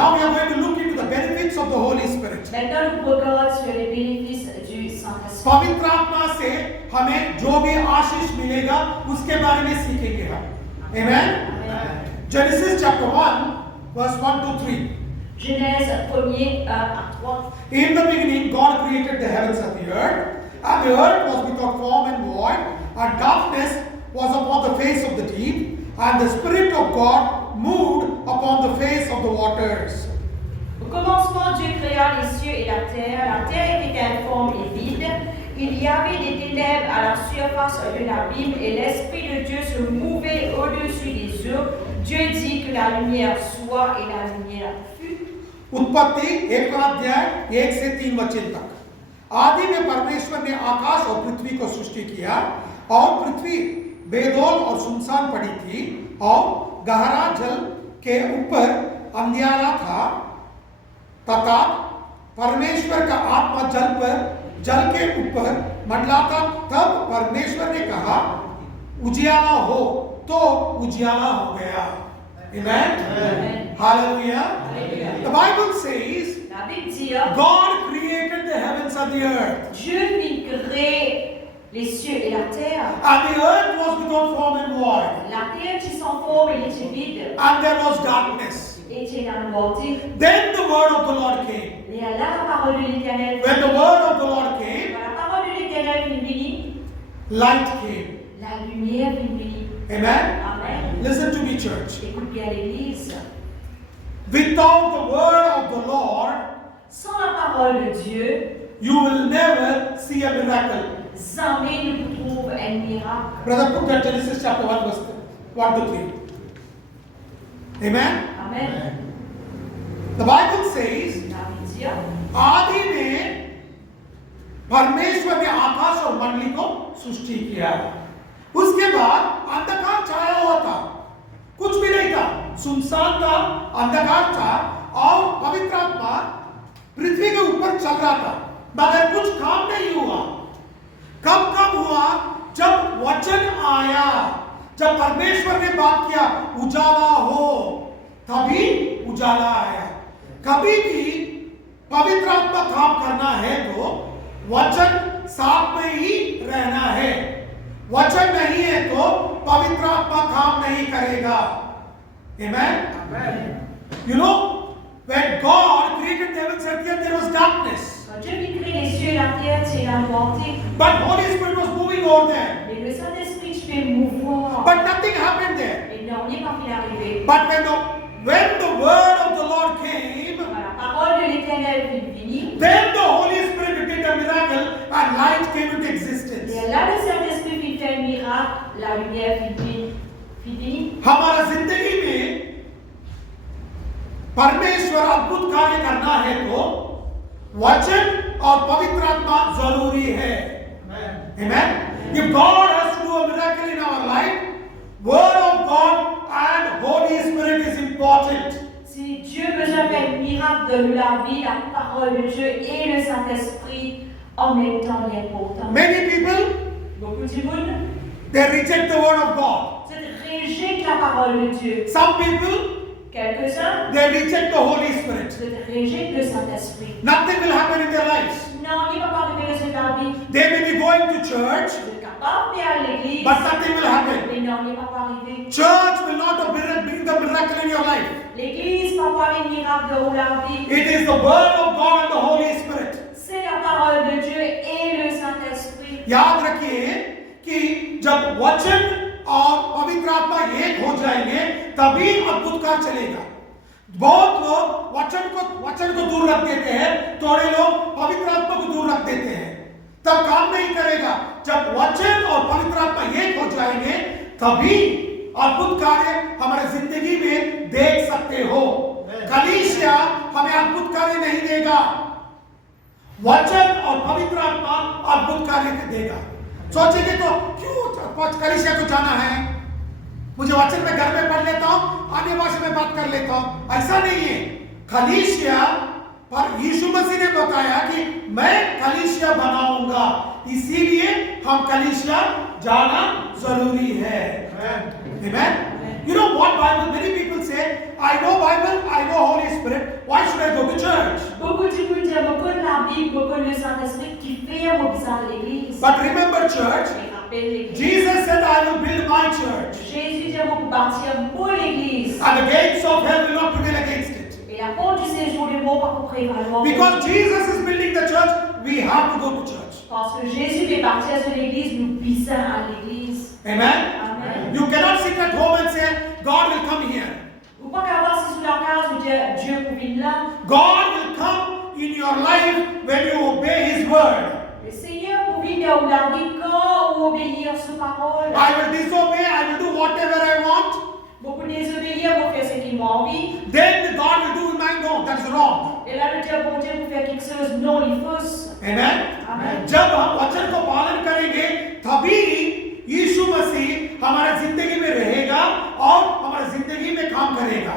now we are going to look into the benefits of the Holy Spirit. Maintenant, nous regardons sur les bénéfices du Saint-Esprit. पवित्र आत्मा से हमें जो भी आशीष मिलेगा उसके बारे में सीखेंगे हम. Amen. Genesis chapter 1 verse 1 to 3. Genèse 1er à 3. In the beginning God created the heavens and the earth, and the earth was without form and void, and darkness was upon the face of the deep, and the Spirit of God moved upon the face of the waters. Au commencement, Dieu créa les cieux et la terre. La terre était informe et vide. Il y avait des ténèbres à la surface de l'abîme et l'Esprit de Dieu se mouvait au-dessus des eaux. Dieu dit que la lumière soit et la lumière fut. उत्पत्ति 1 अध्याय 1 से 3 वचन तक. आदि में परमेश्वर ने आकाश और पृथ्वी को सृष्टि किया, और पृथ्वी बेदौल और सुनसान पड़ी थी, और गहरा जल के ऊपर अंधियारा था, तथा परमेश्वर का आत्मा जल के ऊपर मंडलाता. तब परमेश्वर ने कहा उजियाला हो, तो उजियाला हो गया. Amen. Hallelujah. The Bible says La Bible dit, God created the heavens and the earth. Dieu fit créer les cieux et la terre. And the earth was without form and void. La terre était sans forme et était vide. And there was darkness. Était la noirceur. Then the word of the Lord came. Et là, la parole de l'Éternel. When the word of the Lord came, La parole de l'Éternel fut bénie. light came. La lumière fut bénie. Amen. Amen. Listen to me, church. Écoute bien l'Église. Without the word of the Lord, Sans la parole de Dieu, you will never see a miracle. jamais ne trouve un miracle. Brother, put that Genesis chapter 1 verse 1 to 3. Amen. Amen. The Bible says, La Bible dit, आदि में परमेश्वर ने आकाश और मंडली को सृष्टि किया. उसके बाद अंधकार छाया हुआ था, कुछ भी नहीं था, सुनसान था, अंधकार था, और पवित्र आत्मा पृथ्वी के ऊपर चल रहा था, मगर कुछ काम नहीं हुआ. कब हुआ? जब वचन आया, जब परमेश्वर ने बात किया उजाला हो, तभी उजाला आया. कभी भी पवित्र आत्मा काम करना है तो वचन साथ में ही रहना है. वचन नहीं है तो पवित्र आत्मा काम नहीं करेगा. Amen. You know, when God created the heavens and the earth, there was darkness. quand Dieu fit créer les cieux et la terre, c'est la noirceur. But Holy Spirit was moving over there. Mais le Saint-Esprit fait mouvoir. But nothing happened there. Et non, il n'est pas fait arriver. But when the word of the Lord came, La parole de l'Éternel fut bénie. then the Holy Spirit did a miracle and light came into existence. Et là, le Saint-Esprit fit faire un miracle, la lumière fut bénie. हमारा जिंदगी में परमेश्वर अद्भुत कार्य करना है तो वचन और पवित्र आत्मा जरूरी है. Amen. If God has to do a miracle in our life, word of God and Holy Spirit is important. Si Dieu veut faire un miracle de la vie, la parole de Dieu et le Saint-Esprit en même temps est important. Many people, Beaucoup de monde they reject the word of God. rejettent la parole de Dieu. Some people, Quelques-uns they reject the Holy Spirit. rejettent le Saint-Esprit. Nothing will happen in their lives. Non, il ne va pas arriver dans ta vie. They may be going to church, Tu es capable d'aller à l'église, but nothing will happen. mais non, il ne va pas arriver. Church will not bring the miracle in your life. L'église va pas un miracle dans la vie. It is the word of God and the Holy Spirit. C'est la parole de Dieu et le Saint-Esprit. याद रखिए कि जब वचन और पवित्र आत्मा एक हो जाएंगे तभी अद्भुत कार्य चलेगा. बहुत लोग वचन को दूर रख देते हैं, थोड़े लोग पवित्र आत्मा को दूर रख देते हैं, तब काम नहीं करेगा. जब वचन और पवित्र आत्मा एक हो जाएंगे तभी अद्भुत कार्य हमारे जिंदगी में देख सकते हो. कलीसिया हमें अद्भुत कार्य नहीं देगा, वचन और पवित्र आत्मा अद्भुत कार्य देगा. सोचेंगे तो क्यों कलीसिया को जाना है, मुझे वचन में घर में पढ़ लेता हूं, अन्य भाषा में बात कर लेता हूं. ऐसा नहीं है. कलीसिया पर यीशु मसीह ने बताया कि मैं कलीसिया बनाऊंगा, इसीलिए हम कलीसिया जाना जरूरी है. Amen. You know what Bible, many people say, I know Bible, I know Holy Spirit, Bible reconnaît le Saint-Esprit qui fait mobiliser l'Église. But remember, church, Et rappelle l'Église. Jesus said, I will build my church, Jésus dit pour bâtir pour l'Église. and the gates of hell will not prevail against it. Et la porte du séjour du monde va prévaloir. Because Jesus is building the church, we have to go to church. Parce que Jésus fait bâtir sur l'Église, nous puissons à l'Église. Amen? Amen. You cannot sit at home and say, God will come here. Ou pas qu'avoir si sous la case ou dire Dieu pour venir là. God will come in your life when you obey His word. Le Seigneur pour venir dans la vie quand ou obéir sa parole. I will disobey, I will do whatever I want. Beaucoup désobéir pour faire ce qu'ils m'ont envie. Then God will do in my no, that's wrong. Et là, le Dieu pour Dieu pour faire quelque chose non, il fausse. Amen? Amen. जब हम वचन को पालन करेंगे तभी यीशु मसीह हमारे जिंदगी में रहेगा और हमारे जिंदगी में काम करेगा।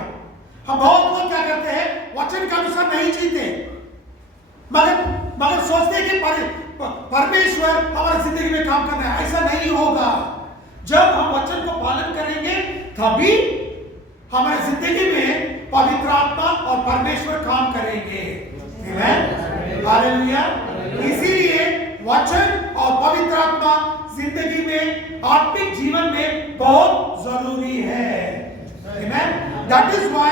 हम बहुत लोग क्या करते हैं, वचन के अनुसार नहीं जीते, मगर सोचते हैं कि परमेश्वर हमारे जिंदगी में काम करना है। ऐसा नहीं होगा। जब हम वचन को पालन करेंगे तभी हमारे जिंदगी में पवित्र आत्मा और परमेश्वर काम करेंगे। आमेन, हालेलुया। इसीलिए वचन और पवित्र आत्मा जिंदगी में, आत्मिक जीवन में बहुत जरूरी है। आमेन। That is why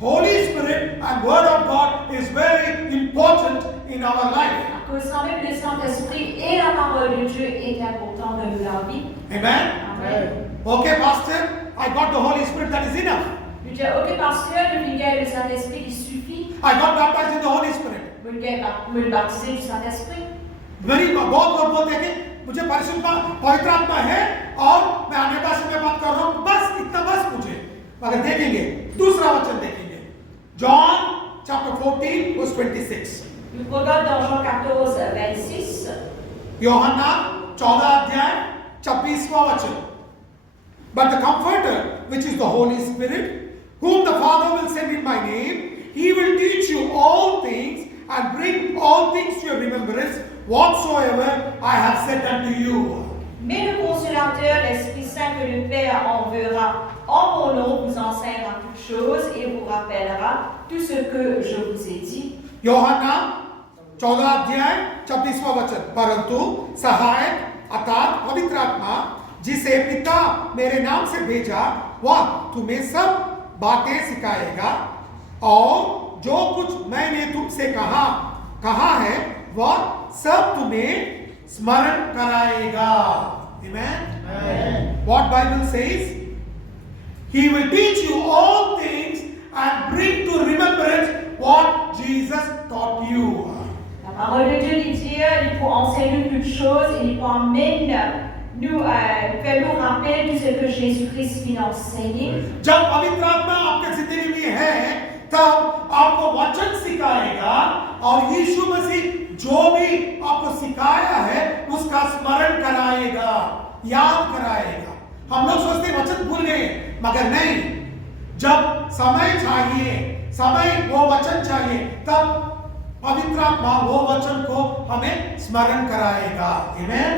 Holy Spirit and Word of God is very important in our life. À cause ça même, le Saint-Esprit et la parole de Dieu est important dans la vie. Amen. Amen. Okay, Pastor, I got the Holy Spirit, that is enough. Je dis, ok, pasteur, le Saint-Esprit, il suffit. I got baptized in the Holy Spirit. Me baptiser du Saint-Esprit. बहुत लोग बोलते हैं कि मुझे पवित्र आत्मा है और मैं अन्य भाषा में बात कर रहा हूँ, बस इतना बस मुझे। मगर देखेंगे दूसरा वचन देखेंगे, John chapter 14 verse 26. Nous regardons dans Jean 14, 26. यूहन्ना 14 अध्याय 26वां वचन. But the Comforter, which is the Holy Spirit, whom the Father will send in my name, he will teach you all things and bring all things to your remembrance, whatsoever I have said unto you. Mais le Consolateur, l'Esprit Saint que le Père enverra en mon nom, vous enseignera toutes choses et vous rappellera tout ce que je vous ai dit. यूहन्ना 14 अध्याय 26वां वचन. परंतु सहायक अर्थात पवित्र आत्मा जिसे पिता मेरे नाम से भेजा, वह तुम्हें सब बातें सिखाएगा और जो कुछ मैंने तुमसे कहा है वह सब तुम्हें स्मरण कराएगा. Amen. What Bible says? He will teach you all things and bring to remembrance what Jesus taught you. La parole de Dieu dit, il faut enseigner toutes choses et il faut amener nous faire nous rappeler tout ce que Jésus-Christ vient enseigner. जब पवित्र आत्मा आपके जिंदगी में है, तब आपको वचन सिखाएगा और यीशु मसीह जो भी आपको सिखाया है उसका स्मरण कराएगा, याद कराएगा. हम लोग सोचते हैं वचन भूल गए, मगर नहीं. जब समय चाहिए, समय वो वचन चाहिए, तब पवित्र आत्मा वो वचन को हमें स्मरण कराएगा. Amen.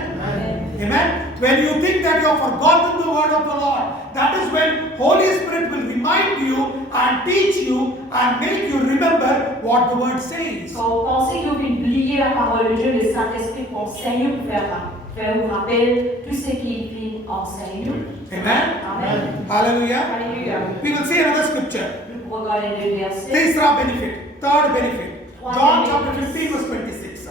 Amen. When you think that you have forgotten the word of the Lord, that is when Holy Spirit will remind you and teach you and make you remember what the word says. Quand vous pensez que vous oubliez la parole de Dieu, le Saint-Esprit enseigne pour faire vous rappeler tout ce qu'il enseigne. Amen. Amen. Hallelujah. Alléluia. We will see another scripture. Nous regardons les deux versets. तीसरा benefit, third benefit. John chapter 15 verse 26.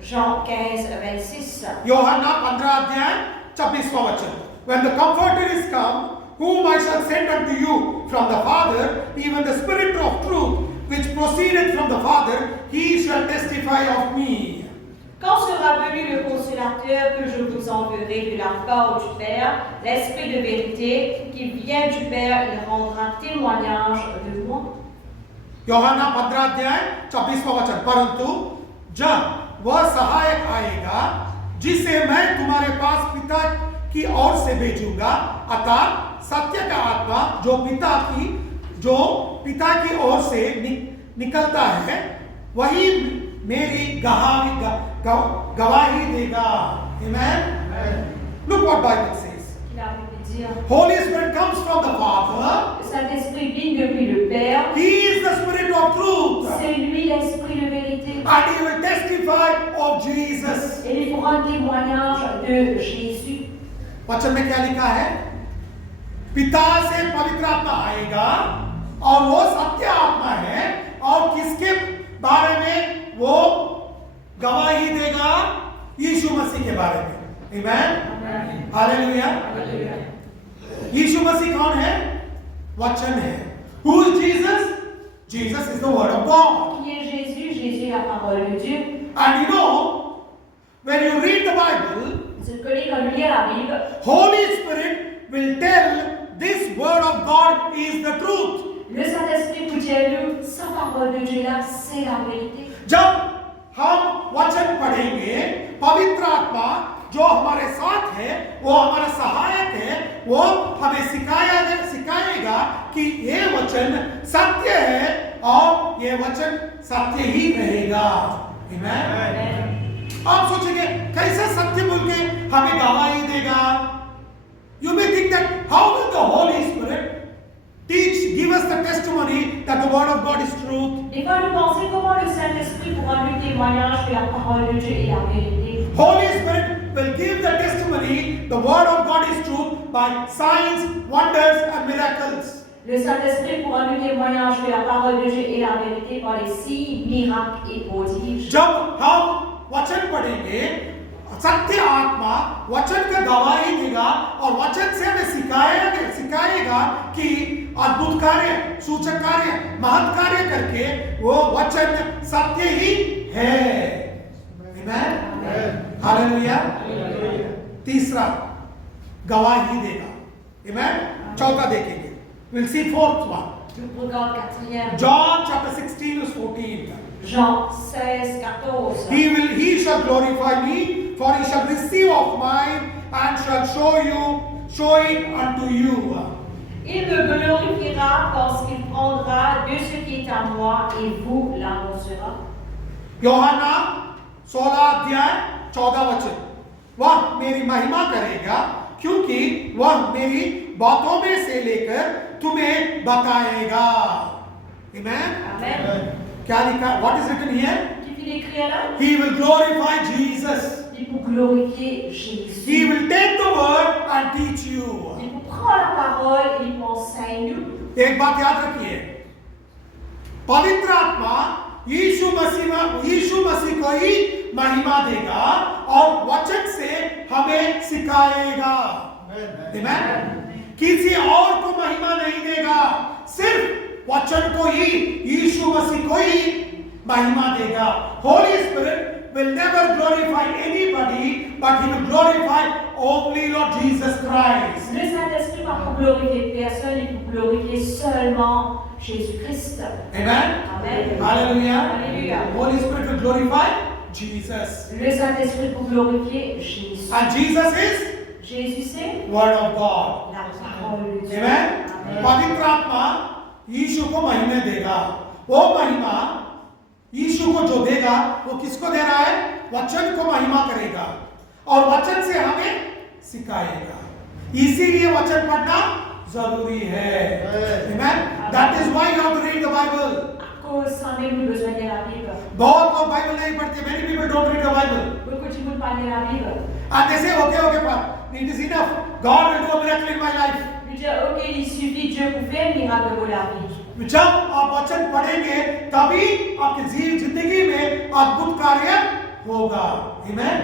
Jean 15, 26. यूहन्ना 15 अध्याय 26वां वचन. When the Comforter is come, whom I shall send unto you from the Father, even the Spirit of truth, which proceedeth from the Father, he shall testify of me. Quand sera venu le Consolateur que je vous enverrai de la part du Père, l'Esprit de vérité qui vient du Père, il rendra témoignage de moi. यूहन्ना 15 अध्याय 26वां वचन. परंतु जब वह सहायक आएगा जिसे मैं तुम्हारे पास पिता की ओर से भेजूंगा, अर्थात सत्य का आत्मा जो पिता की ओर से निकलता है, वही मेरी गवाही देगा. Amen. Look what Bible says. Holy Spirit comes from the Father. Le Saint-Esprit vient depuis le Père. He is the Spirit of truth. C'est lui l'Esprit de vérité. And he will testify Jesus. Et il pourra un témoignage de Jésus. वचन में क्या लिखा है? पिता से पवित्र आत्मा आएगा और वो सत्य आत्मा है और किसके बारे में वो गवाही देगा? यीशु मसीह के बारे में। आमेन, हालेलुया। यीशु मसीह कौन है? वचन है। Who is Jesus? Jesus is the word of God. Qui est Jésus? Jésus est la parole de Dieu. And you know, when you read the Bible, Vous connaissez quand vous lisez la Bible, Holy Spirit will tell this word of God is the truth. le Saint-Esprit vous dit, sa parole de Dieu là, c'est la vérité. जब हम वचन पढ़ेंगे, पवित्र आत्मा जो हमारे साथ है, वो हमारा सहायक है, वो हमें सिखाएगा कि ये वचन सत्य है और ये वचन सत्य ही रहेगा। आमेन। आप सोचेंगे कैसे सत्य बोल के हमें गवाही देगा? You may think that how will the Holy Spirit give us the testimony that the word of God is truth? Des fois, nous pensons comment le Saint-Esprit pourra nous témoignage que la parole de Dieu est la vérité. Holy Spirit will give the testimony the word of God is truth by signs, wonders and miracles. Le Saint-Esprit pourra nous témoignage que la parole de Dieu est la vérité par les signes, miracles et prodiges. जब हम वचन पढ़ेंगे, सत्य आत्मा वचन का गवाही देगा और वचन से हमें सिखाएगा कि अद्भुत कार्य, सूचक कार्य, महत् कार्य करके वो वचन सत्य ही है। आमेन, हालेलुया। तीसरा गवाही देगा। आमेन। चौथा देखेंगे। We'll see fourth one. Nous regardons quatrième. John chapter 16 verse 14. Jean 16, 14. He shall glorify me, for he shall receive of mine and shall show it unto you. Il me glorifiera parce qu'il prendra de ce qui est à moi et vous l'annoncera. यूहन्ना 16 अध्याय 14 वचन। वह मेरी महिमा करेगा क्योंकि वह मेरी बातों में से लेकर तुम्हें बताएगा। Amen. Amen. क्या लिखा? What is written here? Qu'est-ce qu'il écrit là? He will glorify Jesus. Il pour glorifier Jésus. He will take the word and teach you. Il vous prend la parole et il enseigne nous. एक बात याद रखिए, पवित्र आत्मा यीशु मसीह को ही महिमा देगा और वचन से हमें सिखाएगा। आमेन। किसी और को महिमा नहीं देगा, सिर्फ वचन को ही, यीशु मसीह को ही महिमा देगा। Holy Spirit will never glorify anybody, but he will glorify only Lord Jesus Christ. Le Saint-Esprit va pour glorifier personne, il pour glorifier seulement Jésus-Christ. Amen. Amen. Hallelujah. Alléluia. Holy Spirit will glorify Jesus. Le Saint-Esprit pour glorifier Jésus. And Jesus is Jésus c'est Word of God. la parole de Dieu. Amen. Amen. पवित्र आत्मा यीशु को महिमा देगा। वो महिमा यीशु को जो देगा, वो किसको दे रहा है? वचन को महिमा करेगा और वचन से हमें सिखाएगा। इसीलिए वचन पढ़ना जरूरी है। Amen. That is why you have to read the Bible. À cause ça, on a besoin de la Bible. बहुत लोग बाइबल नहीं पढ़ते। Many people don't read the Bible. Beaucoup de gens parlent de la Bible. And they say, okay, but it is enough. God will do a miracle in my life. Je dis, ok, il suffit Dieu pour faire un miracle dans la vie. जब आप वचन पढ़ेंगे तभी आपकी जिंदगी में अद्भुत कार्य होगा। Amen.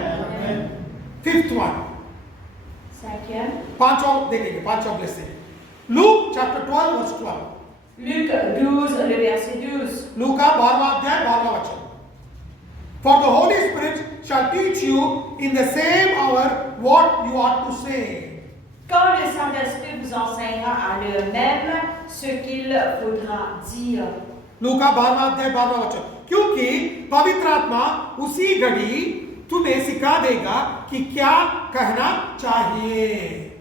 Fifth one. Cinquième. पांचों देखेंगे, पांचों blessing. Luke chapter 12 verse 12. Luc 12, le verset 12. लूका 12वां अध्याय 12वां वचन। For the Holy Spirit shall teach you in the same hour what you ought to say. Quand le Saint-Esprit vous enseignera à l'heure même ce qu'il faudra dire. लूका 12वां अध्याय 12वां वचन। क्योंकि पवित्र आत्मा उसी घड़ी तुम्हें सिखा देगा कि क्या कहना चाहिए।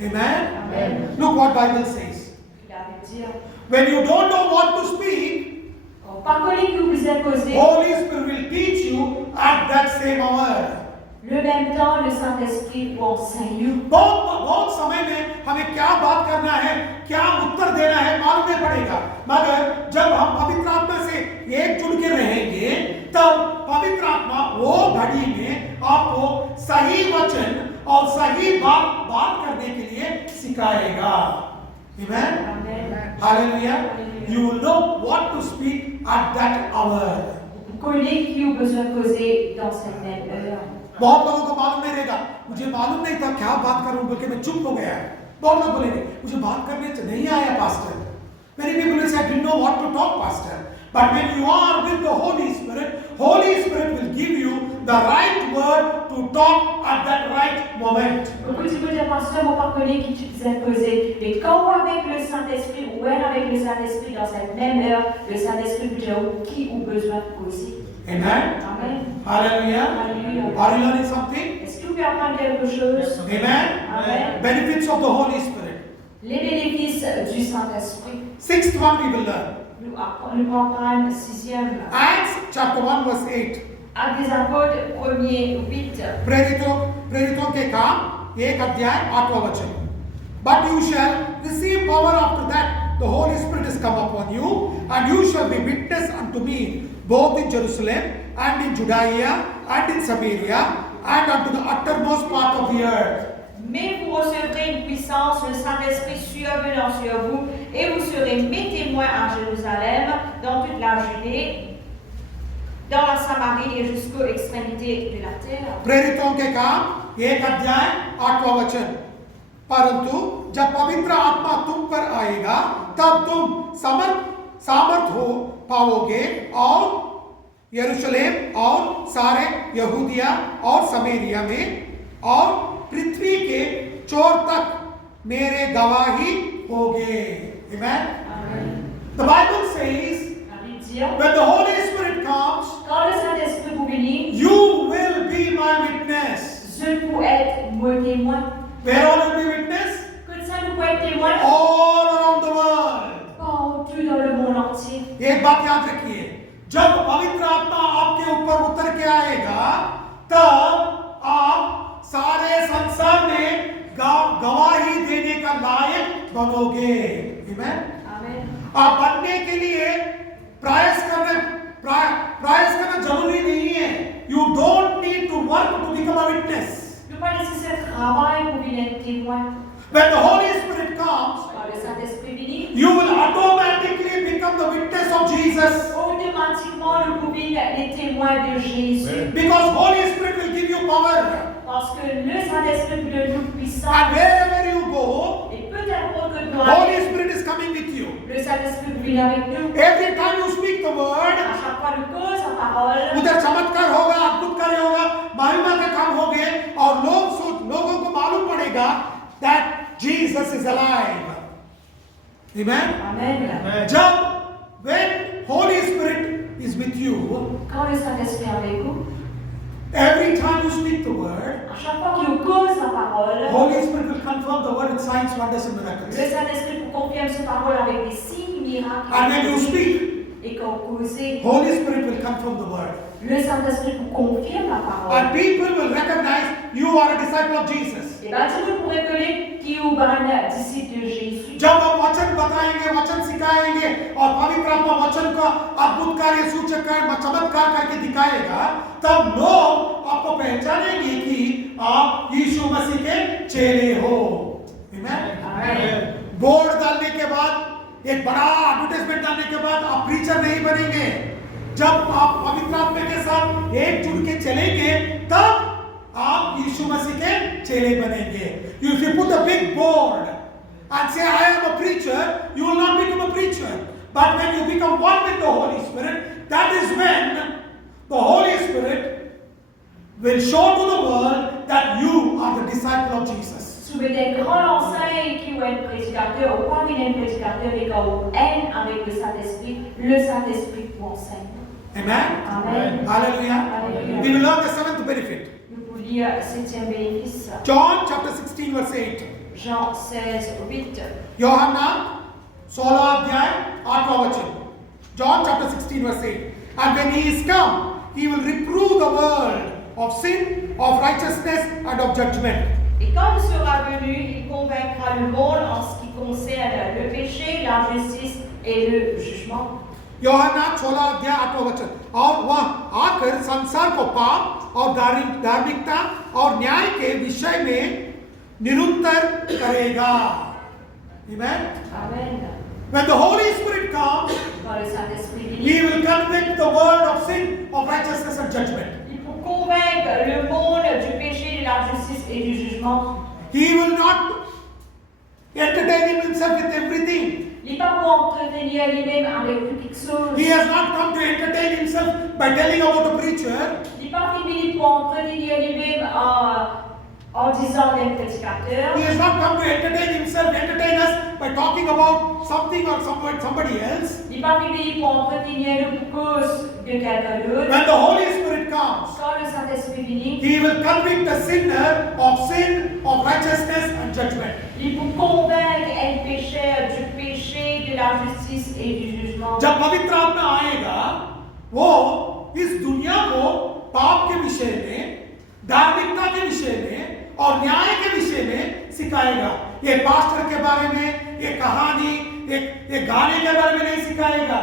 Amen. Amen. Look what Bible says. Il a veut dire. When you don't know what to speak, Par contre, que vous êtes causé, Holy Spirit will teach you at that same hour. le même temps, le Saint-Esprit vous enseigne. बहुत समय में हमें क्या बात करना है, क्या उत्तर देना है मालूम नहीं पड़ेगा, मगर जब हम पवित्र आत्मा से एकजुट के रहेंगे तब पवित्र आत्मा वो घड़ी में आपको सही वचन और सही बात करने के लिए सिखाएगा। Amen? Amen. Hallelujah. Hallelujah. You will know what to speak at that hour. Vous connaissez qui ont besoin de causer dans cette même heure. बहुत लोगों को मालूम नहीं रहेगा, मुझे मालूम नहीं था क्या बात करूं बोल के मैं चुप हो गया। बहुत लोग बोलेंगे मुझे बात करने नहीं आया pastor. Many people will say I didn't know what to talk, pastor. But when you are with the Holy Spirit will give you the right word to talk at that right moment. Beaucoup de dire, pasteur, mon pas connaît qui tu faisais causer. Mais quand on avec le Saint-Esprit, ou elle avec le Saint-Esprit dans cette même heure, le Saint-Esprit vous dira qui ont besoin de causer. Amen. Amen. Hallelujah. Hallelujah. Are you learning something? Est-ce que vous pouvez apprendre quelque chose? Amen. Amen. Benefits of the Holy Spirit. Les bénéfices du Saint-Esprit. Sixth one we will learn. Nous allons apprendre le sixième. Acts chapter 1 verse 8. Actes des Apôtres, 1er 8. प्रेरितों के काम 1 अध्याय 8वां वचन। But you shall receive power after that the Holy Spirit is come upon you, and you shall be witness unto me both in Jerusalem and in Judea and in Samaria and unto the uttermost part of the earth. Mais vous recevrez une puissance, le Saint-Esprit survenant sur vous, et vous serez mes témoins à Jérusalem, dans toute la Judée, dans la Samarie et jusqu'aux extrémités de la terre. प्रेरितों के काम 1 अध्याय 8वां वचन। परंतु जब पवित्र आत्मा तुम पर आएगा तब तुम सामर्थ हो पाओगे और यरूशलेम और सारे यहूदिया और समेरिया में और पृथ्वी के छोर तक मेरे गवाही होगे। Amen. The Bible says when the Holy Spirit comes, Quand le Saint-Esprit vous bénit, you will be my witness. je peux être mon témoin. Where all will be witness? Que ça vous pouvez être témoin All around the world. partout dans le monde entier. एक बात याद रखिए, जब पवित्र आत्मा आपके ऊपर उतर के आएगा तब आप सारे संसार में गवाही देने का लायक बनोगे। Amen? Amen. आप बनने के लिए प्रयास करना जरूरी नहीं है। You don't need to work to become a witness. Il n'est pas nécessaire de travail pour devenir un témoin. When the Holy Spirit comes, Quand le Saint-Esprit bénit, you will automatically become the witness of Jesus. automatiquement nous pouvons être les témoins de Jésus. Because Holy Spirit will give you power. Parce que le Saint-Esprit vous donne toute puissance. And wherever you go, Et peu importe que nous Holy allons, Spirit is coming with you. le Saint-Esprit vous vient avec nous. Every time you speak the word, À chaque fois nous cause sa parole, उधर चमत्कार होगा, अद्भुत कार्य होगा, महिमा के काम होंगे और लोगों को मालूम पड़ेगा that Jesus is alive. Amen. Amen. when Holy Spirit is with you, Quand le Saint-Esprit est avec vous, every time you speak the word, à chaque fois qu'il nous cause sa parole, Holy Spirit will confirm the word with signs, wonders and le miracles. Saint-Esprit vous confirme sa parole avec des signes, miracles. And when you speak, Et quand vous causez, Holy Spirit will confirm the word. le Saint-Esprit vous confirme la parole. And people will recognize you are a disciple of Jesus. Et bien, tout le monde pourrait connaître qui est un disciple de Jésus. जब हम वचन बताएंगे, वचन सिखाएंगे और पवित्र आत्मा वचन का अद्भुत कार्य सूचक कार्य चमत्कार करके दिखाएगा, तब लोग आपको पहचानेंगे कि आप यीशु मसीह के चेले हो। Amen. बोर्ड डालने के बाद, एक बड़ा एडवर्टाइजमेंट डालने के बाद आप प्रीचर नहीं बनेंगे। जब आप पवित्र आत्मा के साथ एकजुट के चलेंगे, तब आप यीशु मसीह के चेले बनेंगे। If you put a big board and say I am a preacher, you will not become a preacher. But when you become one with the Holy Spirit, that is when the Holy Spirit will show to the world that you are the disciple of Jesus. Si vous êtes un grand enseigne qui est un prédicateur, ou pas un prédicateur, et quand vous êtes avec le Saint-Esprit vous enseigne. Amen. Amen. Hallelujah. Hallelujah. We will learn the seventh benefit. Nous pouvons lire le septième bénéfice. John chapter 16 verse 8. Jean 16, 8. Yohanna 16 అధ్యాయం 8వ వచనం. John chapter 16 verse 8. And when he is come, he will reprove the world of sin, of righteousness and of judgment. Et quand il sera venu, il convaincra le monde en ce qui concerne le péché, la justice et le jugement. यूहन्ना 16 अध्याय 8वां वचन, और वह आकर संसार को पाप और धार्मिकता और न्याय के विषय में निरंतर करेगा। Amen. Amen. When the Holy Spirit comes, Quand le Saint-Esprit He vient, will convict the world of sin, of righteousness and judgment. il faut convaincre le monde du péché, de la justice et du jugement. He will not entertain himself with everything. Il n'est pas pour entretenir lui-même avec toute quelque chose. He has not come to entertain himself by telling about a preacher. Il n'est pas venu pour entretenir lui-même en disant d'un prédicateur. He has not come to entertain us by talking about something or somebody else. Il n'est pas venu pour entretenir nous pour cause de quelqu'un d'autre. When the Holy Spirit comes, Quand le Saint-Esprit vient, He will convict the sinner of sin, of righteousness and judgment. il faut convaincre un pécheur du péché, de la justice et du jugement. जब पवित्र आत्मा आएगा, वो इस दुनिया को पाप के विषय में, धार्मिकता के विषय में और न्याय के विषय में सिखाएगा। ये पास्टर के बारे में, ये कहानी, एक गाने के बारे में नहीं सिखाएगा।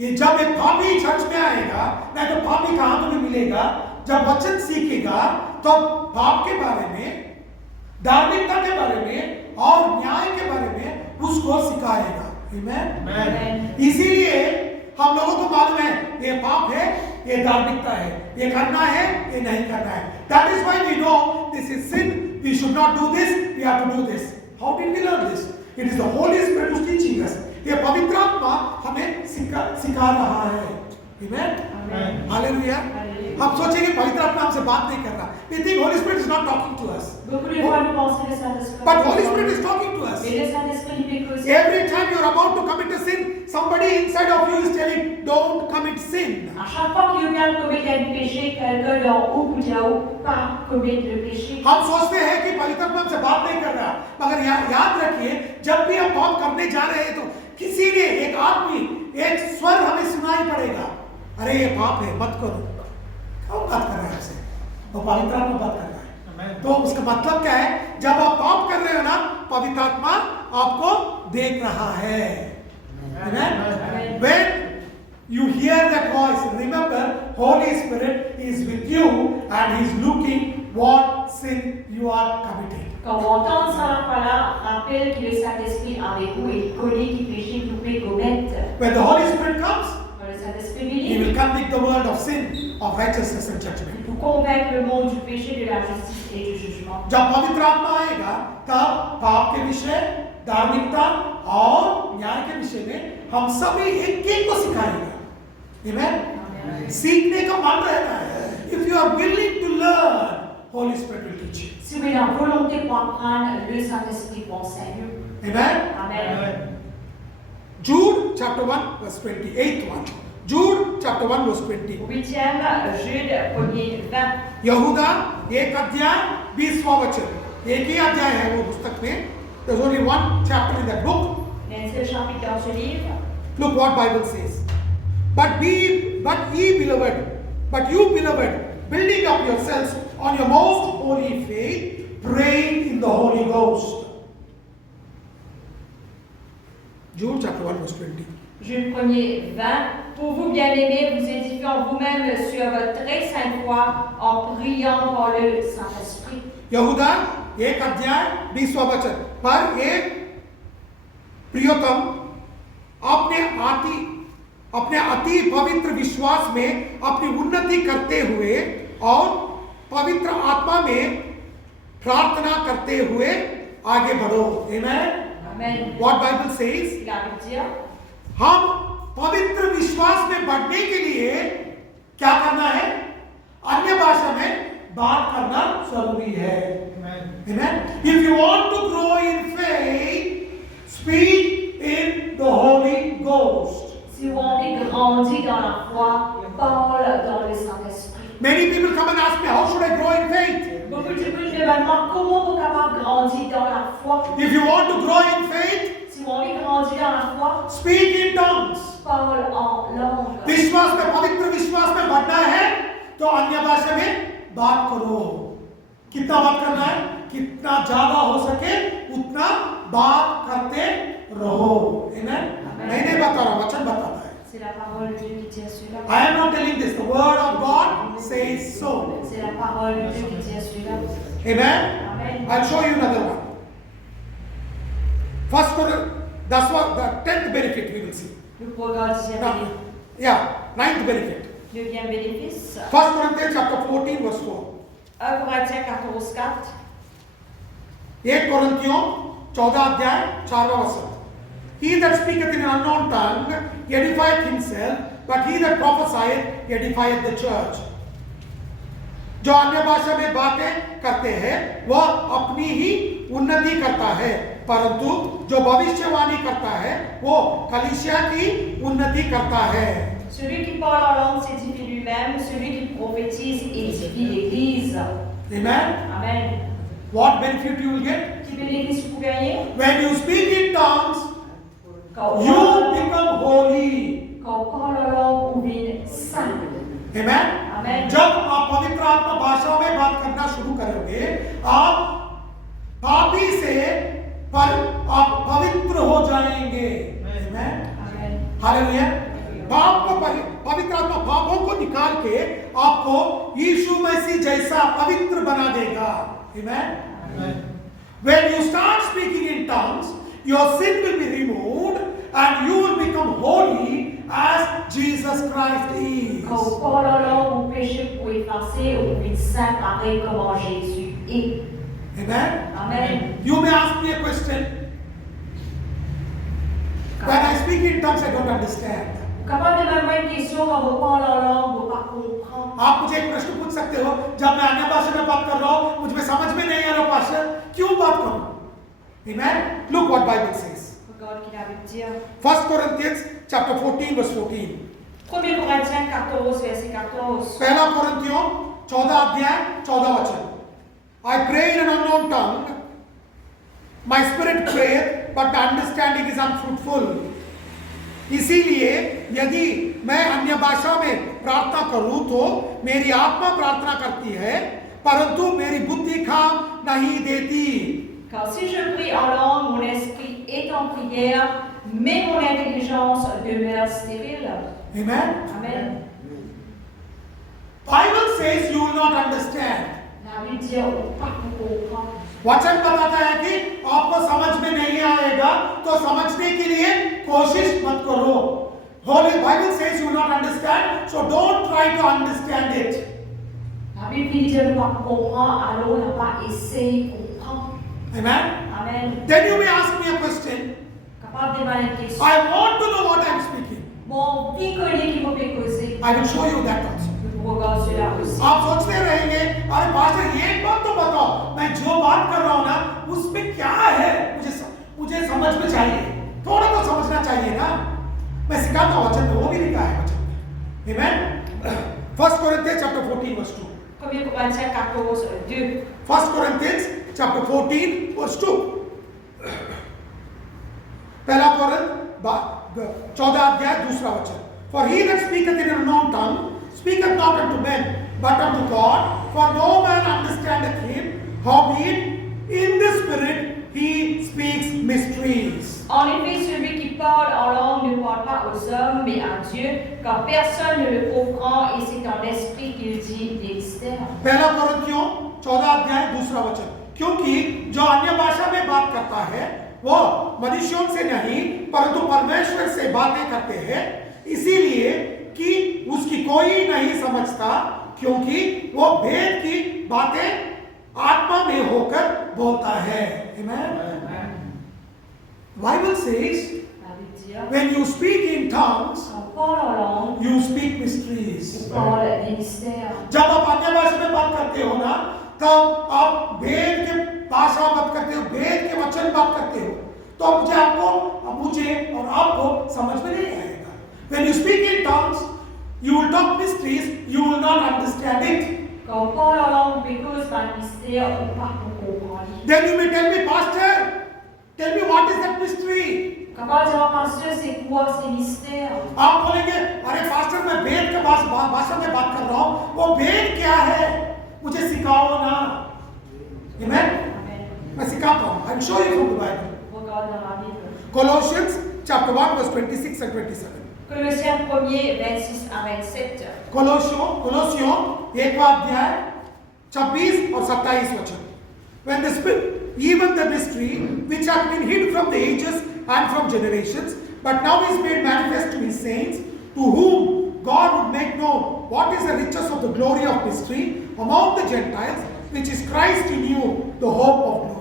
ये जब एक पापी चर्च में आएगा, नहीं तो पापी कहाँ तुम्हें मिलेगा? जब वचन सीखेगा तो पाप के बारे में, धार्मिकता के बारे में और न्याय के बारे में उसको सिखाएगा। आमेन। इसीलिए हम लोगों को मालूम है ये पाप है, ये धार्मिकता है, ये करना है, ये नहीं करना है। That is why we know this is sin. We should not do this. We have to do this. How did we learn this? It is the Holy Spirit who is teaching us. ये पवित्र आत्मा हमें सिखा रहा है। Amen. Hallelujah. हम सोचेंगे पवित्र आत्मा हमसे बात नहीं कर रहा। We think Holy Spirit is not talking to us. Beaucoup de fois, nous pensons que le Saint-Esprit. But Holy Spirit is talking to us. Mais le Saint-Esprit lui fait causer. Every time you are about to commit a sin, somebody inside of you is telling, don't commit sin. À chaque fois qu'il vient de commettre un péché, quelqu'un d'en haut ou d'en haut pas commettre le péché. हम सोचते हैं कि पवित्र आत्मा हमसे बात नहीं कर रहा, मगर याद रखिए जब भी हम पाप करने जा रहे हैं तो किसी ने एक आदमी एक स्वर हमें सुनाई पड़ेगा, अरे ये पाप है मत करो। कौन बात कर रहा है आपसे? वो पवित्र आत्मा बात कर रहा है। तो उसका मतलब क्या है? जब आप पाप कर रहे हो ना, पवित्र आत्मा आपको देख रहा है। Amen. When you hear that voice, remember Holy Spirit is with you and He is looking what sin you are committing. Quand on entend ça, voilà, rappelle que le Saint-Esprit est avec vous et il connaît les péchés que vous pouvez commettre. When the Holy Spirit comes, Quand le Saint-Esprit He vient, will convict the world of sin, of righteousness and judgment. pour convaincre le monde du péché, de la justice et du jugement. जब पवित्र आत्मा आएगा तब पाप के विषय, धार्मिकता और न्याय के विषय में हम सभी एक को सिखाएगा। Amen. सीखने का मन रहता है। If you are willing to learn, Holy Spirit will teach you. Si vous avez la volonté pour apprendre, le Saint-Esprit vous enseigne. Amen. Amen. Jude chapter 1 verse 28 one. Jude chapter 1 verse 20. 8e, Jude 1er 20. यहूदा 1 अध्याय 20वां वचन। एक ही अध्याय है वो पुस्तक में। There's only one chapter in that book. Il y a un seul chapitre dans ce livre. Look what Bible says. But you beloved, building up yourselves on your most holy faith, praying in the Holy Ghost. Jude chapter 1 verse 20. Jude 1er 20. Pour vous, bien-aimés, vous édifiant vous-même sur votre très sainte foi en priant par le Saint-Esprit. यहूदा 1 अध्याय 20वां वचन। पर एक प्रियतम अपने अति पवित्र विश्वास में अपनी उन्नति करते हुए और पवित्र आत्मा में प्रार्थना करते हुए आगे बढ़ो। Amen. Amen. What Bible says? Il a pu dire, हम पवित्र विश्वास में बढ़ने के लिए क्या करना है? अन्य भाषा में बात करना जरूरी है। Amen. If you want to grow in faith, speak in the Holy Ghost. si vous avez grandi dans la foi, parle dans le Saint-Esprit. Many people come and ask me, how should I grow in faith? Beaucoup de gens me demandent comment vous capable de grandir dans la foi. If you want to grow in faith, Si vous voulez grandir dans la foi, speak in tongues. parle en langue. विश्वास में, पवित्र विश्वास में बढ़ना है तो अन्य भाषा में बात करो। कितना बात करना है? कितना ज्यादा हो सके उतना बात करते रहो। Amen? नहीं बता रहा, वचन बताता है। C'est la parole de Dieu qui tient cela. I am not telling this. The word of God says so. C'est la parole de Dieu qui tient cela. Amen. Amen. I'll show you another one. First Corinthians, that's what the 10th benefit we will see. Nous regardons le 10e Now, bénéfice. yeah, 9th benefit. 9e bénéfice. 1 Corinthians chapter 14 verse 4. 1 Corinthiens 14:4. 1 Corinthians 14 अध्याय 4वां वचन. He that speaketh in an unknown tongue edifieth himself, but he that prophesieth edifieth the church. जो अन्य भाषा में बातें करते हैं वह अपनी ही उन्नति करता है, परंतु जो भविष्यवाणी करता है वो कलीसिया की उन्नति करता है. Celui qui parle en langue s'édifie lui-même, celui qui prophétise édifie l'Église. Amen. Amen. What benefit you will get? Qui bénéfice vous gagnez? When you speak in tongues, Quand you on become holy. parle en langue, on devient saint. Amen. Amen. जब आप पवित्र आत्मा भाषा में बात करना शुरू करोगे, आप पापी से पर आप पवित्र हो जाएंगे. Amen. Amen. हालेलुया. पाप को पवित्र आत्मा पापों को निकाल के आपको यीशु मसीह जैसा पवित्र बना देगा. Amen. When you start speaking in tongues, your sin will be removed and you will become holy as Jesus Christ is. Quand on parle en langue, vos péchés pour effacer, on devient saint pareil comment Jésus est. Amen. Amen. You may ask me a question. When I speak in tongues, I don't understand. Capable de me poser une question quand vous parlez en langue, vous ne comprenez pas. आप मुझे एक प्रश्न पूछ सकते हो, जब मैं अन्य भाषा में बात कर रहा हूँ मुझे समझ में नहीं आ रहा भाषा, क्यों बात करूँ? Amen. Look what Bible says. Regarde qu'il a veut dire. 1 Corinthians chapter 14 verse 14. 1 Corinthiens 14, verset 14. पहला कोरिन्थियों 14 अध्याय 14 वचन. I pray in an unknown tongue, my spirit prayeth, but the understanding is unfruitful. इसीलिए यदि मैं अन्य भाषा में प्रार्थना करूं तो मेरी आत्मा प्रार्थना करती है, परंतु मेरी बुद्धि काम नहीं देती. Car si je prie en langue, mon esprit est en prière, mais mon intelligence demeure stérile. Amen. Amen. Bible says you will not understand. La Bible dit, on ne peut pas comprendre. वचन बताता है कि आपको समझ में नहीं आएगा तो समझने के लिए कोशिश मत करो. Holy Bible says you will not understand, so don't try to understand it. La Bible dit, on ne peut pas comprendre, alors on n'a pas essayé de comprendre. Amen. Amen. Then you may ask me a question. Capable de demander une question. I want to know what I am speaking. Bon, qui connaît qui peut causer? I will show you that also. Je vous regarde cela aussi. आप सोचते रहेंगे, अरे pastor ये बात तो बताओ, मैं जो बात कर रहा हूँ ना उसमें क्या है, मुझे समझ में चाहिए, थोड़ा तो समझना चाहिए ना. मैं सिखाता हूँ वचन में, वो भी लिखा है वचन में. Amen. 1 Corinthians chapter 14 verse 2. 1 Corinthiens 14, 2. 1 Corinthians chapter 14 verse 2. पहला कोरिन्थ 14 अध्याय दूसरा वचन. For he that speaketh in an unknown tongue speaketh not unto men, but unto God, for no man understandeth him, howbeit in the spirit he speaks mysteries. En effet, celui qui parle en langue ne parle pas aux hommes, mais à Dieu, car personne ne le comprend, et c'est en esprit qu'il dit des mystères. पहला कोरिन्थियों 14 अध्याय दूसरा वचन. क्योंकि जो अन्य भाषा में बात करता है वो मनुष्यों से नहीं परंतु परमेश्वर से बातें करते हैं, इसीलिए कि उसकी कोई नहीं समझता, क्योंकि वो भेद की बातें आत्मा में होकर बोलता है. Amen. Bible says La Bible dit, when you speak in tongues on parle en langue, you speak mysteries. on parle des mystères. जब आप अन्य भाषा में बात करते हो ना तब आप भेद के भाषा बात करते हो, भेद के वचन बात करते हो, तो मुझे और आपको समझ में नहीं आएगा. When you speak in tongues, you will talk mysteries, you will not understand it. Quand on parle en langue, because par mystère, on ne peut pas comprendre. Then you may tell me, Pastor, tell me what is that mystery? Quand on dit, pasteur, c'est quoi ces mystères? आप बोलेंगे, अरे pastor मैं भेद के भाषा में बात कर रहा हूँ, वो भेद क्या है? मुझे सिखाओ ना. Amen? मैं सिखाता हूँ. I will show you from the Bible. Regarde dans la Bible. Colossians chapter 1 verse 26 and 27. Colossiens 1er, 26 à 27. कोलोसियों एक अध्याय 26 और 27 वचन. When the Spirit, even the mystery which had been hid from the ages and from generations, but now is made manifest to his saints, to whom God would make known what is the riches of the glory of mystery among the Gentiles, which is Christ in you, the hope of glory.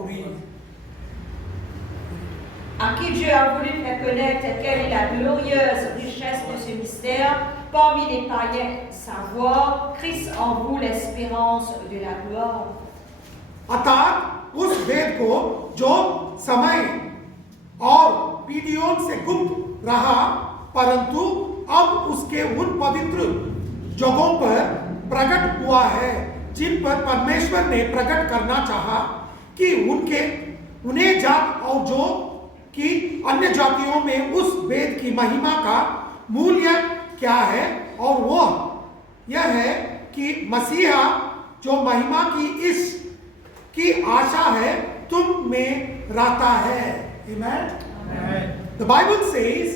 À qui Dieu a voulu faire connaître quelle est la glorieuse richesse de ce mystère parmi les païens, savoir Christ en vous l'espérance de la gloire. अर्थात उस वेद को जो समय और पीढ़ियों से गुप्त रहा, परंतु अब उसके उन पवित्र जगहों पर प्रकट हुआ है जिन पर परमेश्वर ने प्रकट करना चाहा कि उन्हें जात और जो कि अन्य जातियों में उस वेद की महिमा का मूल्य क्या है, और वो यह है कि मसीहा जो महिमा की आशा है तुम में रहता है. Amen. The Bible says,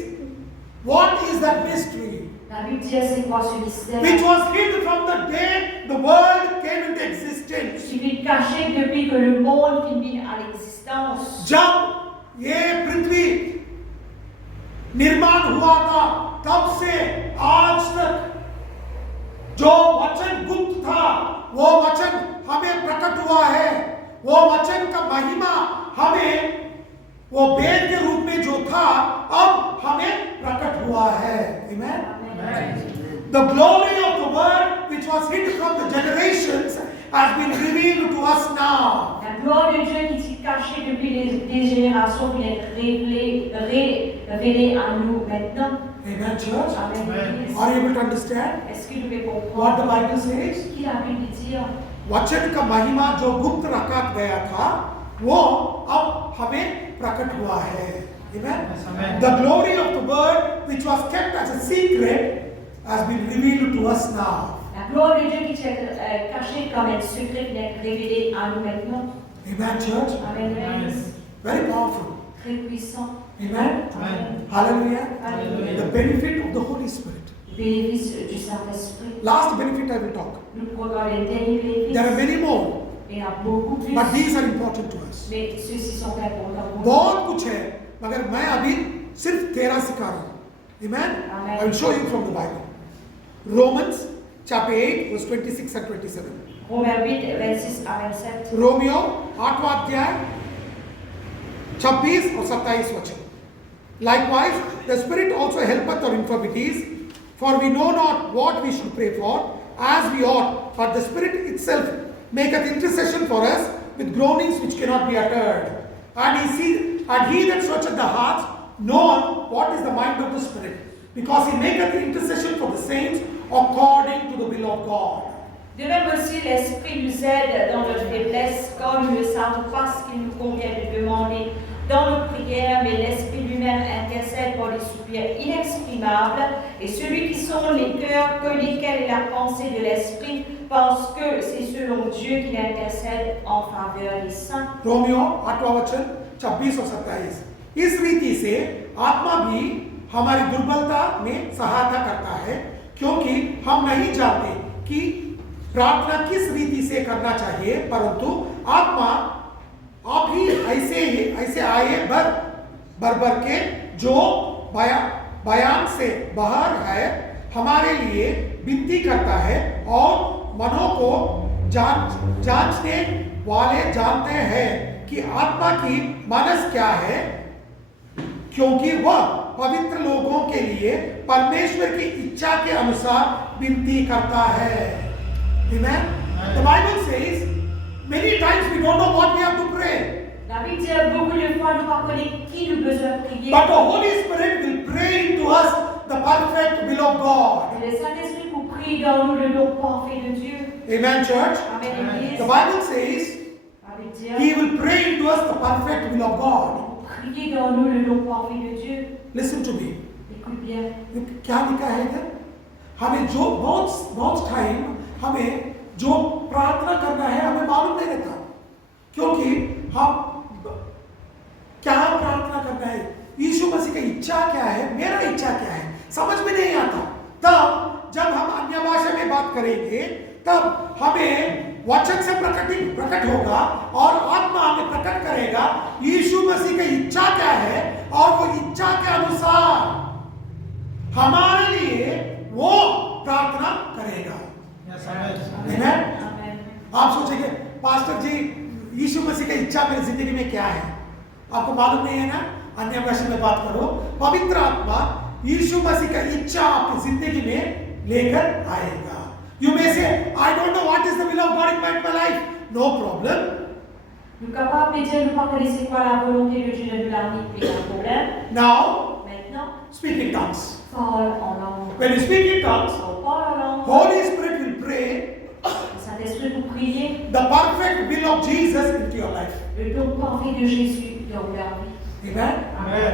what is that mystery? La Bible dit c'est quoi ce mystère? Which was hid from the day the world came into existence. Qui est caché depuis que le monde est mis à l'existence. जब ये पृथ्वी निर्माण हुआ था तब से आज तक जो वचन गुप्त था वो वचन हमें प्रकट हुआ है. वो वचन का महिमा हमें वो वेद के रूप में जो था अब हमें प्रकट हुआ है. Amen. The glory of the word which was hid from the generations has been revealed to us now. La gloire de Dieu qui s'est cachée depuis des générations vient être révélée à nous maintenant. Amen, church. Amen. Are you able to understand Est-ce que vous pouvez comprendre what the Bible says? ce qu'il a Bible dit? वचन का महिमा जो गुप्त रखा गया था वो अब हमें प्रकट हुआ है. Amen. The glory of the word which was kept as a secret has been revealed to us now. La gloire de Dieu qui s'est cachée comme un secret vient être révélée à nous maintenant. Amen, church. Amen. Very powerful. Très puissant. Amen. Amen. Hallelujah. Hallelujah. The benefit of the Holy Spirit. Bénéfice du Saint-Esprit. Last benefit I will talk. Nous prenons les derniers bénéfices. There are many more, Il y en a beaucoup plus. but these are important to us. Mais ceux-ci sont importants pour nous. बहुत कुछ है मगर मैं अभी सिर्फ 13 सिखा रहा हूँ. Amen. Amen. I will show you from the Bible. Romans chapter 8 verse 26 and 27. Romains 8, 26 à 27. Romeo 8वां अध्याय 26 और 27 वचन. Likewise, the Spirit also helpeth our infirmities, for we know not what we should pray for as we ought, but the Spirit itself maketh intercession for us with groanings which cannot be uttered. And he that searcheth the hearts knoweth what is the mind of the Spirit, because he maketh intercession for the saints according to the will of God. De même aussi, l'Esprit nous aide dans notre faiblesse, quand nous ne savons pas ce qu'il nous convient de demander dans nos prières, mais l'Esprit lui-même intercède pour les soupirs inexprimables, et celui qui sonde les cœurs, connaît quelle est la pensée de l'Esprit, parce que c'est selon Dieu qu'il intercède en faveur des saints. रोमियो 8वां वचन 26 और 27. इस रीति से आत्मा भी हमारी दुर्बलता में सहायता करता है, क्योंकि हम नहीं जानते कि प्रार्थना किस रीति से करना चाहिए, परंतु आत्मा आप ही ऐसे आए भर के जो बयान से बाहर है हमारे लिए विनती करता है, और मनों को जांचने वाले जानते हैं कि आत्मा की मनस क्या है, क्योंकि वह पवित्र लोगों के लिए परमेश्वर की इच्छा के अनुसार विनती करता है. Amen. The Bible says many times we don't know what we have to pray. La Bible dit beaucoup de fois nous ne connaissons qui nous besoin prier. But the Holy Spirit will pray into us the perfect will of God. Le Saint-Esprit vous prie dans nous le nom parfait de Dieu. Amen, church. Amen, Église. The Bible says La Bible dit He will pray into us the perfect will of God. priez dans nous le nom parfait de Dieu. Listen to me. Écoute bien. क्या लिखा है इधर? हमें जो बहुत time हमें जो प्रार्थना करना है हमें मालूम नहीं रहता, क्योंकि हम क्या प्रार्थना करना है, यीशु मसीह की इच्छा क्या है, मेरा इच्छा क्या है, समझ में नहीं आता। तब जब हम अन्य भाषा में बात करेंगे तब हमें वचन से प्रकट होगा और आत्मा हमें प्रकट करेगा यीशु मसीह की इच्छा क्या है और वो इच्छा के अनुसार हमारे लिए वो प्रार्थना करेगा। आप सोचेंगे पास्टर जी यीशु मसीह की इच्छा मेरी जिंदगी में क्या है, आपको मालूम नहीं है ना? अन्य भाषा में बात करो, पवित्र आत्मा यीशु मसीह का इच्छा आपकी जिंदगी में लेकर आएगा। You may say, I don't know what is the will of God in my life. No problem. Nous capables de dire, nous pas connaître c'est quoi la volonté de Dieu de la vie, il y a un problème. Now, Maintenant, speak in tongues. parole en langue. When you speak in tongues, On parle en langue. Holy Spirit will pray Le Saint-Esprit vous priez the perfect will of Jesus into your life. le don parfait de Jésus dans leur vie. Amen. Amen.